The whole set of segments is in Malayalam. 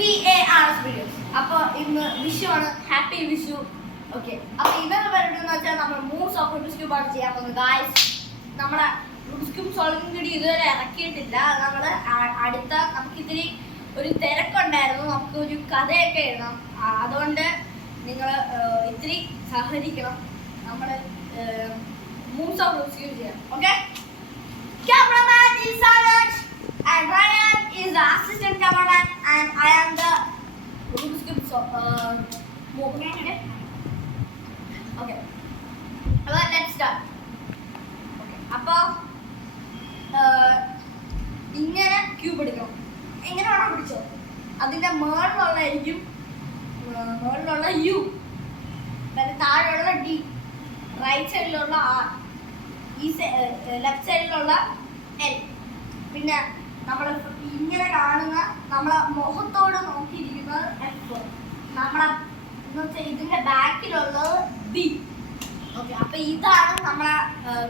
VARS videos. അപ്പോൾ ഇന്ന് വിഷു ആണ്. ഹാപ്പി വിഷു. ഓക്കെ, അപ്പോൾ ഇന്നത്തെ പരിപാടി എന്ന് വെച്ചാൽ നമ്മൾ മൂവ്സ് ഓഫ് റുബിക്സ് ക്യൂബ് ആണ് ചെയ്യാൻ പോകുന്നത്. ഗായ്സ്, നമ്മുടെ റുബിക്സ് ക്യൂബ് സോൾവിംഗ് വീഡിയോ ഇതുവരെ ഇറക്കിയിട്ടില്ല. നമ്മൾ അടുത്ത നമുക്കിതിരി ഒരു തിരക്കുണ്ടായിരുന്നു, നമുക്ക് ഒരു കഥയൊക്കെ എഴുതണം. അതുകൊണ്ട് നിങ്ങൾ ഇത്തിരി സഹകരിക്കണം. നമ്മൾ മൂവ്സ് ഓഫ് റുബിക്സ് ക്യൂബ് ചെയ്യാം. Okay, cameraman is Adarsh and Ryan is the assistant cameraman and I am the Rubik's Cube movement. Okay, well, let's start. Okay, അപ്പോൾ ഇങ്ങനെ ക്യൂബ് എടുക്കണം. എങ്ങനെ വേണം പിടിച്ചോ. അതിൻ്റെ മുകളിലുള്ളതായിരിക്കും മുകളിലുള്ള യു, പിന്നെ താഴെയുള്ള ഡി, റൈറ്റ് സൈഡിലുള്ള ആർ, ഈ ലെഫ്റ്റ് സൈഡിലുള്ള എൽ, പിന്നെ നമ്മൾ ഇങ്ങനെ കാണുന്ന നമ്മളെ മുഖത്തോട് നോക്കിയിരിക്കുന്നത് എഫ്, നമ്മളെ എന്ന് വെച്ചാൽ ഇതിൻ്റെ ബാക്കിലുള്ളത് ബി. ഓക്കെ, അപ്പോൾ ഇതാണ് നമ്മളെ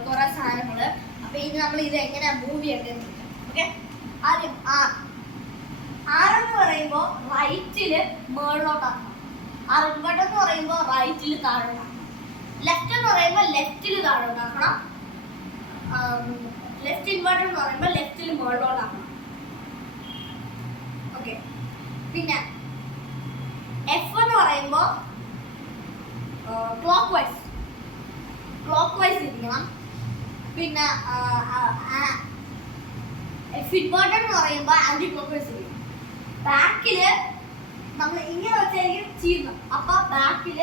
കുറേ സാധനങ്ങൾ. അപ്പോൾ ഇനി നമ്മൾ ഇത് എങ്ങനെ മൂവ് ചെയ്യേണ്ടതെന്ന് നോക്കാം. ഓക്കെ, ആദ്യം ആർ എന്ന് പറയുമ്പോൾ റൈറ്റിൽ മുകളിലോട്ടാക്കണം. ആർ ഇൻവെർട്ടർ എന്ന് പറയുമ്പോൾ റൈറ്റിൽ താഴോട്ടാക്കണം. ലെഫ്റ്റ് എന്ന് പറയുമ്പോൾ ലെഫ്റ്റിൽ താഴോട്ടാക്കണം. ലെഫ്റ്റ് ഇൻവെർട്ടർ എന്ന് പറയുമ്പോൾ ലെഫ്റ്റിൽ മുകളിലോട്ടാക്കണം. ഓക്കെ, പിന്നെ എഫ് എന്ന് പറയുമ്പോൾ ക്ലോക്ക് വൈസ് ഇരിക്കണം. പിന്നെ എഫ് ഇൻവെർട്ടർ എന്ന് പറയുമ്പോൾ ആന്റി ക്ലോക്ക് വൈസ് ഇരിക്കണം. ബാക്കിൽ നമ്മൾ ഇങ്ങനെ വെച്ചായിരിക്കും ചെയ്യുന്നത്. അപ്പോൾ ബാക്കിൽ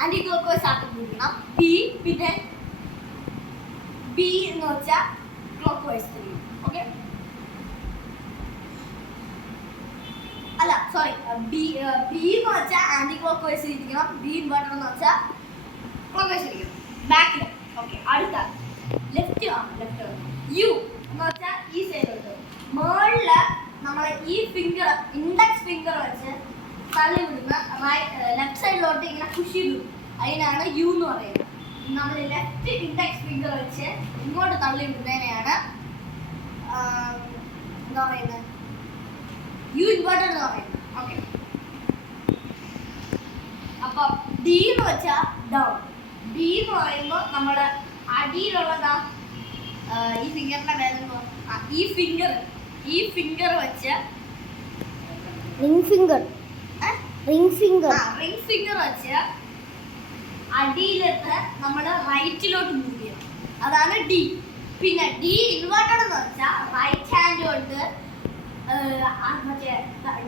ആന്റി ക്ലോക്ക് വൈസ് ആക്കിയിരിക്കണം. പിന്നെ ബി എന്ന് വെച്ചാൽ ക്ലോക്ക് വൈസ് തിരിയും. ഓക്കെ, അല്ല സോറി, ബി എന്ന് വെച്ചാൽ ആന്റി ക്ലോക്ക് വൈസ് ഇരിക്കണം. ബി ഇൻവെർട്ടർ എന്ന് വെച്ചാൽ ക്ലോക്ക് വൈസ് ഇരിക്കണം ബാക്കിൽ. ഓക്കെ, അടുത്ത ലെഫ്റ്റ് യു എന്ന് വെച്ചാൽ ഈ സൈഡിലോട്ട്. മുകളിൽ നമ്മൾ ഈ ഫിംഗർ, ഇൻഡെക്സ് ഫിംഗർ വെച്ച് തള്ളി വിടുന്ന ലെഫ്റ്റ് സൈഡിലോട്ട് ഇങ്ങനെ പുഷ് ചെയ്തു, അതിനാണ് യു എന്ന് പറയുന്നത്. നമ്മൾ ലെഫ്റ്റ് ഇൻഡെക്സ് ഫിംഗർ വെച്ച് ഇങ്ങോട്ട് തള്ളി വിടുന്നതിനെയാണ് എന്താ പറയുന്നത്, യു ഇൻവെർട്ടർ എന്ന് പറയുന്നത്. ഓക്കെ, അപ്പോൾ ഡി എന്ന് വെച്ചാൽ ഡൗൺ. ഡി എന്ന് പറയുമ്പോൾ നമ്മുടെ അടിയിലുള്ളതാ ഈ ഫിംഗറിന്റെ വേദന. ഈ ഫിംഗർ വെച്ച് റിംഗ് ഫിംഗർ വെച്ച് അടിയിലെത്ത് നമ്മൾ റൈറ്റിലോട്ട് മൂവ് ചെയ്യണം. അതാണ് ഡി. പിന്നെ ഡി ഇൻവെർട്ടർ എന്ന് വെച്ചാൽ റൈറ്റ് ഹാൻഡ് കൊണ്ട് മറ്റേ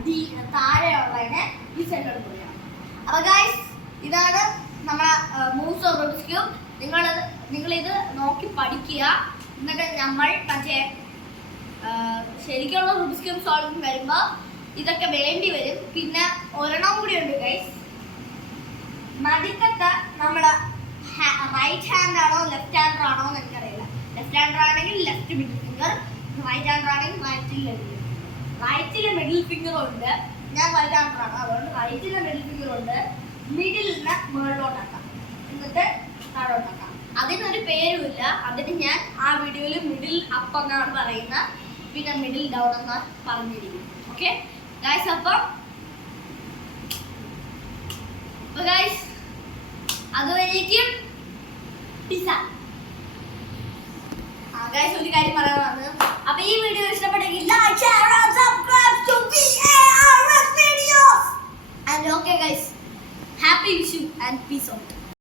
ഡി താഴെയുള്ളതിനെ ഈ സൈഡിലോട്ട് മൂവ് ചെയ്യണം. അപ്പോൾ ഗൈസ്, ഇതാണ് നമ്മളെ മൂവ്സ് ഓഫ് റുബിക്സ് ക്യൂബ്. നിങ്ങളിത് നോക്കി പഠിക്കുക. എന്നിട്ട് നമ്മൾ മറ്റേ ശരിക്കുള്ള റുബിക്സ് ക്യൂബ് സോൾവിങ് വരുമ്പോൾ ഇതൊക്കെ വേണ്ടി വരും. പിന്നെ ഒരെണ്ണം കൂടി ഉണ്ട് ഗൈസ്. നടുക്കത്തെ നമ്മുടെ റൈറ്റ് ഹാൻഡ് ആണോ ലെഫ്റ്റ് ഹാൻഡർ ആണോ എന്ന് എനിക്കറിയില്ല. ലെഫ്റ്റ് ഹാൻഡർ ആണെങ്കിൽ left middle finger, right hander ആണെങ്കിൽ റൈറ്റിലെ മിഡിൽ ഫിംഗർ ഉണ്ട്. ഞാൻ റൈറ്റ് ഹാൻഡർ ആണ്, അതുകൊണ്ട് റൈറ്റിലെ മിഡിൽ ഫിംഗർ ഉണ്ട്. മിഡിലിനെ മുകളിലോട്ടാക്കാം, എന്നിട്ട് താഴോട്ടാക്കാം. അതിനൊരു പേരുമില്ല. അതിന് ഞാൻ ആ വീഡിയോയിൽ മിഡിൽ അപ്പ് എന്നാണ് പറയുന്നത്, പിന്നെ മിഡിൽ ഡൗൺ എന്നാണ് പറഞ്ഞിരിക്കുന്നത്. ഓക്കെ ഗൈസ്, അപ്പം ഗൈസ് അതുവരേക്കും പിസ്സ. ഗൈസ്, ഒരു കാര്യം പറയാനാണ്. അപ്പൊ ഈ വീഡിയോ ഇഷ്ടപ്പെട്ടെങ്കിൽ like, share and subscribe to VARS videos. And okay guys, happy Vishu and peace out.